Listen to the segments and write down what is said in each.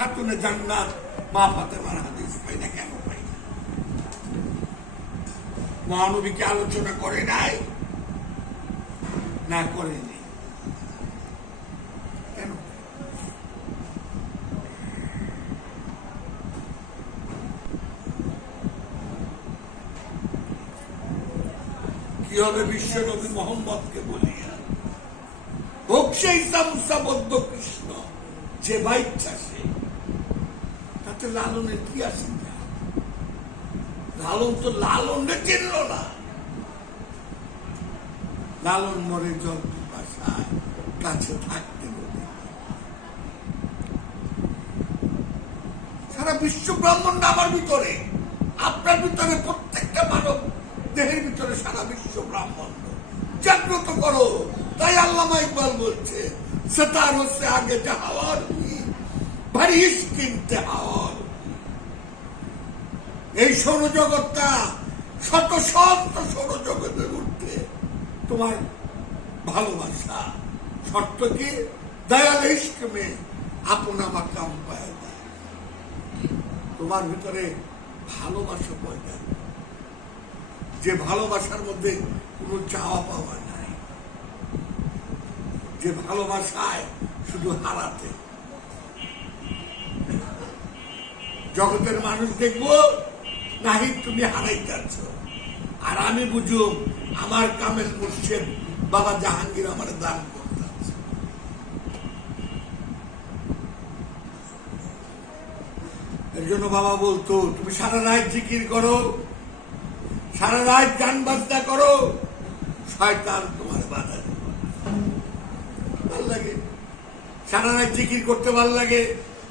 খাতুনে জান্নাত, মা ফাতেমার হাদিস, পাই না কেন পাই না? মহানবীকে আলোচনা করে নাই? না করেনি কেন? কি হবে বিশ্ব নবী মোহাম্মদকে বলিয়া হোক সেই কৃষ্ণ, যে বা ইচ্ছা সে। তাতে লালনের কি আছে লালন তো লালনকে চিনল না। লালন মরে জল পিপাসায় কাছে থাকতে সারা বিশ্ব ব্রহ্মাণ্ড আমার ভিতরে, আপনার ভিতরে, প্রত্যেকটা মানব দেহের ভিতরে সারা বিশ্ব ব্রাহ্মণ্ড জাগ্রত করো, তাই আল্লামা ইকবাল বলছে, সতার হচ্ছে আগে যা হাওয়ার কি, ভারী কিনতে হাওয়ার এই সৌরজগৎটা শত শত সৌরজগতের উঠতে তোমার ভালোবাসা। শর্ত কি দয়াল ইস্ক মে আপনা মাকাম পায়দা তোমার ভিতরে ভালোবাসা পয়দা। যে ভালোবাসার মধ্যে কোনো চাওয়া পাওয়া নাই। যে ভালোবাসায় শুধু হারাতে। জগতের মানুষ দেখব নাহি তুমি হারাইতেছ আর আমি বুঝু আমার কামেল মুর্শেদ বাবা জাহাঙ্গীর আমার দান এর জন্য বাবা বলতো, তুমি সারা রাত জিকির করো, সারা রাত গান বাজনা করো, শয়তান তোমার বাধা ভালো লাগে। সারা রাত জিকির করতে ভালো লাগে,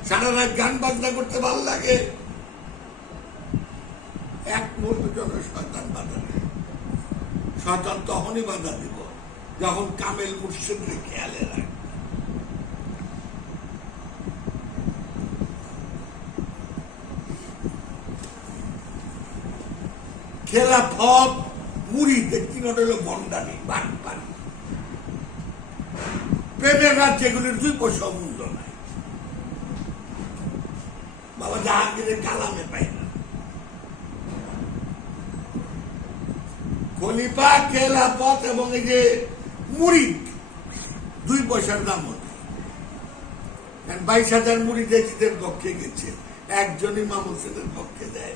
সারা রাত গান বাজনা করতে ভালো লাগে। এক মুহূর্ত জন্য শয়তান বাধা দেবে শয়তান তখনই বাধা দিব যখন কামেল মুর্শিদের খেয়ালে রাখবে খেলা ফপ মুড়ি দেখতে হলো বন্ডানি বাড়ি প্রেমের রাজ্যগুলির দুই পয়সা মূল্য নাই। বাবা জাহাঙ্গীরের কালামে পাই না খলিফা কেলা পথ এবং এই যে মুড়ি, দুই পয়সার দাম হতো বাইশ হাজার মুড়ি দেশিদের পক্ষে গেছে, একজনই মামুসেদের পক্ষে দেয়।